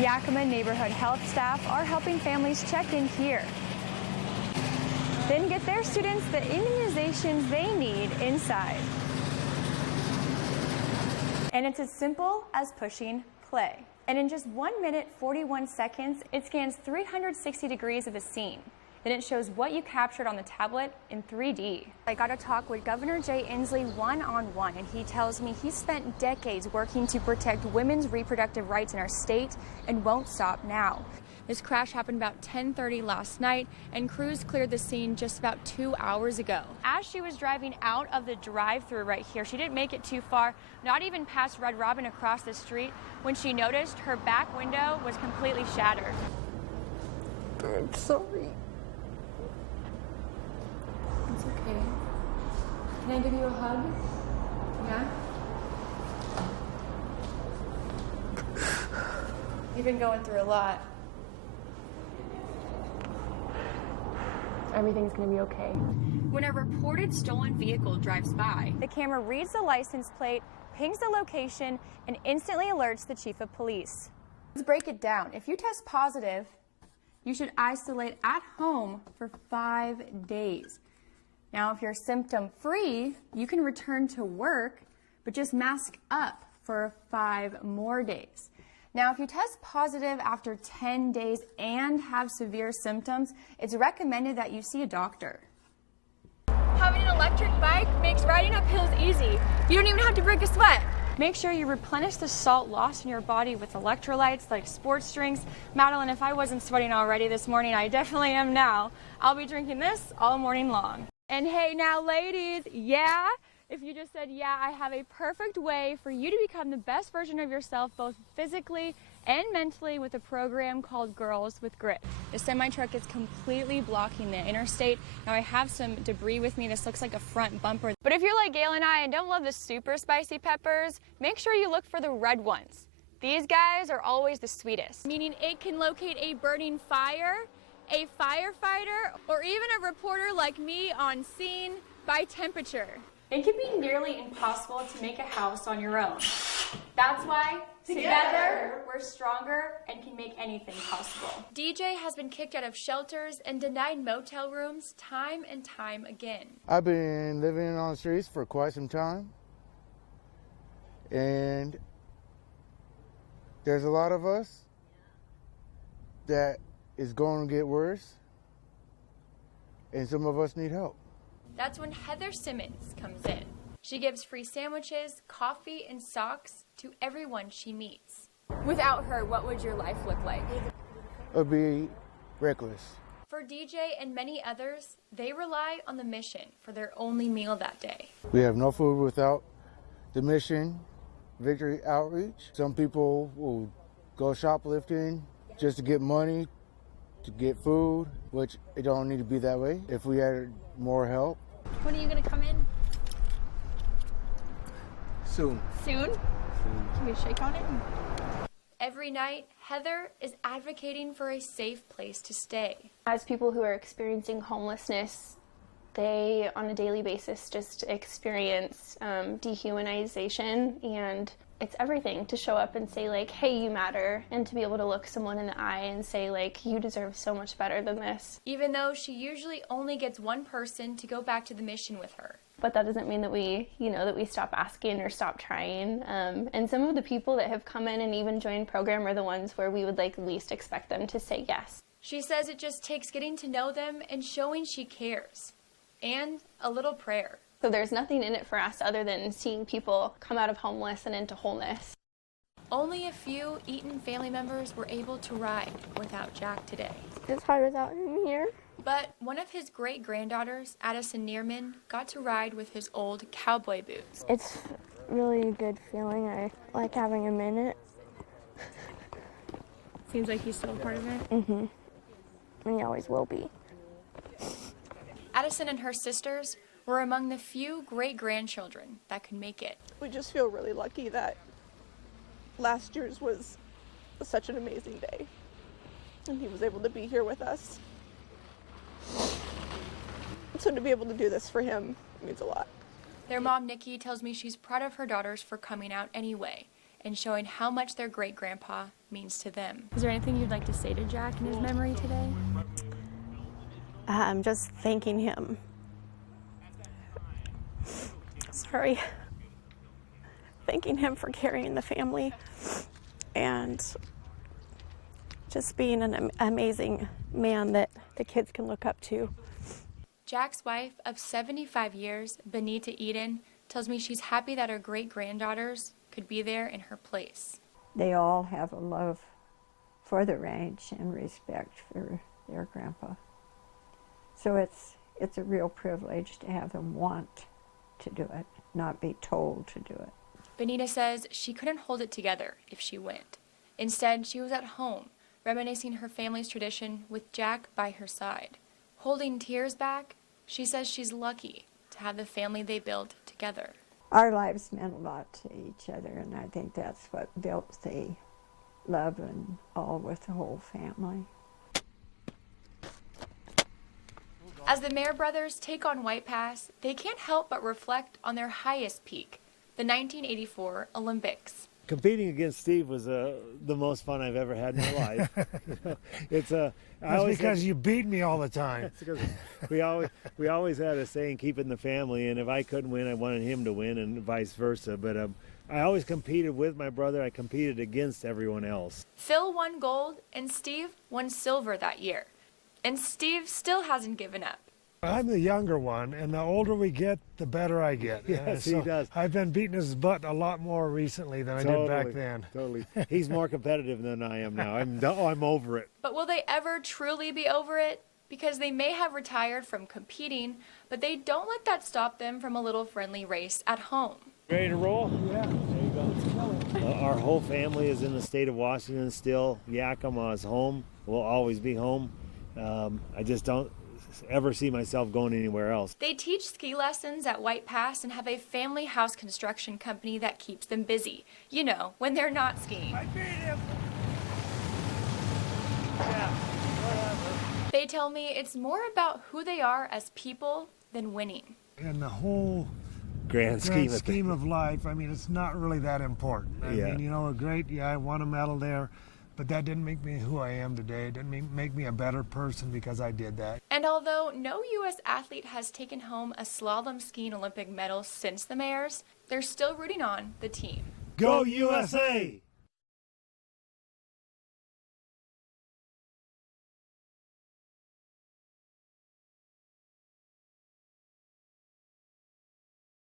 Yakima neighborhood health staff are helping families check in here, then get their students the immunizations they need inside. And it's as simple as pushing play. And in just 1 minute, 41 seconds, it scans 360 degrees of a scene. Then it shows what you captured on the tablet in 3D. I got to talk with Governor Jay Inslee one-on-one, and he tells me he spent decades working to protect women's reproductive rights in our state and won't stop now. This crash happened about 10:30 last night, and crews cleared the scene just about 2 hours ago. As she was driving out of the drive-through right here, she didn't make it too far, not even past Red Robin across the street, when she noticed her back window was completely shattered. I'm sorry. It's okay. Can I give you a hug? Yeah? You've been going through a lot. Everything's gonna be okay. When a reported stolen vehicle drives by, the camera reads the license plate, pings the location, and instantly alerts the chief of police. Let's break it down. If you test positive, you should isolate at home for 5 days. Now, if you're symptom-free, you can return to work, but just mask up for 5 more days. Now, if you test positive after 10 days and have severe symptoms, it's recommended that you see a doctor. Having an electric bike makes riding up hills easy. You don't even have to break a sweat. Make sure you replenish the salt lost in your body with electrolytes like sports drinks. Madeline, if I wasn't sweating already this morning, I definitely am now. I'll be drinking this all morning long. And hey now ladies, yeah, if you just said yeah, I have a perfect way for you to become the best version of yourself, both physically and mentally, with a program called Girls with Grit. The semi-truck is completely blocking the interstate. Now I have some debris with me. This looks like a front bumper. But if you're like Gail and I and don't love the super spicy peppers, make sure you look for the red ones. These guys are always the sweetest, meaning it can locate a burning fire, a firefighter, or even a reporter like me on scene by temperature. It can be nearly impossible to make a house on your own. That's why together we're stronger and can make anything possible. DJ has been kicked out of shelters and denied motel rooms time and time again. I've been living on the streets for quite some time, and there's a lot of us that is going to get worse, and some of us need help. That's when Heather Simmons comes in. She gives free sandwiches, coffee, and socks to everyone she meets. Without her, what would your life look like? It would be reckless. For DJ and many others, they rely on the mission for their only meal that day. We have no food without the mission victory outreach. Some people will go shoplifting just to get money, to get food, which it don't need to be that way. If we had more help. When are you gonna come in? Soon. Soon? Can we shake on it? Every night, Heather is advocating for a safe place to stay. As people who are experiencing homelessness, they on a daily basis just experience dehumanization, and it's everything to show up and say like, hey, you matter, and to be able to look someone in the eye and say like, you deserve so much better than this. Even though she usually only gets one person to go back to the mission with her. But that doesn't mean that we, that we stop asking or stop trying. And some of the people that have come in and even joined program are the ones where we would like least expect them to say yes. She says it just takes getting to know them and showing she cares. And a little prayer. So there's nothing in it for us other than seeing people come out of homeless and into wholeness. Only a few Eaton family members were able to ride without Jack today. It's hard without him here. But one of his great-granddaughters, Addison Neerman, got to ride with his old cowboy boots. It's really a good feeling. I like having him in it. Seems like he's still a part of it? Mm-hmm. And he always will be. Addison and her sisters were among the few great-grandchildren that could make it. We just feel really lucky that last year's was such an amazing day, and he was able to be here with us. So to be able to do this for him means a lot. Their mom, Nikki, tells me she's proud of her daughters for coming out anyway and showing how much their great-grandpa means to them. Is there anything you'd like to say to Jack in his memory today? I'm just thanking him. Sorry. Thanking him for carrying the family and just being an amazing man that the kids can look up to. Jack's wife of 75 years, Benita Eden, tells me she's happy that her great-granddaughters could be there in her place. They all have a love for the ranch and respect for their grandpa. So it's a real privilege to have them want to do it, not be told to do it. Benita says she couldn't hold it together if she went. Instead, she was at home, reminiscing her family's tradition with Jack by her side. Holding tears back, she says she's lucky to have the family they built together. Our lives meant a lot to each other, and I think that's what built the love and all with the whole family. As the Mayer brothers take on White Pass, they can't help but reflect on their highest peak, the 1984 Olympics. Competing against Steve was the most fun I've ever had in my life. That's because you beat me all the time. It's because we always had a saying, keep it in the family, and if I couldn't win, I wanted him to win, and vice versa. But I always competed with my brother. I competed against everyone else. Phil won gold, and Steve won silver that year. And Steve still hasn't given up. I'm the younger one, and the older we get, the better I get. Yes, he does. I've been beating his butt a lot more recently than I did back then. Totally. He's more competitive than I am now. I'm over it. But will they ever truly be over it? Because they may have retired from competing, but they don't let that stop them from a little friendly race at home. Ready to roll? Yeah. There you go. Our whole family is in the state of Washington still. Yakima is home. We'll always be home. I just don't ever see myself going anywhere else. They teach ski lessons at White Pass and have a family house construction company that keeps them busy. You know, when they're not skiing. I beat him. Yeah, whatever. They tell me it's more about who they are as people than winning. And the whole Grand scheme of life, I mean, it's not really that important. I mean, you know, I won a medal there, but that didn't make me who I am today. It didn't make me a better person because I did that. And although no U.S. athlete has taken home a slalom skiing Olympic medal since the Mayers, they're still rooting on the team. Go USA!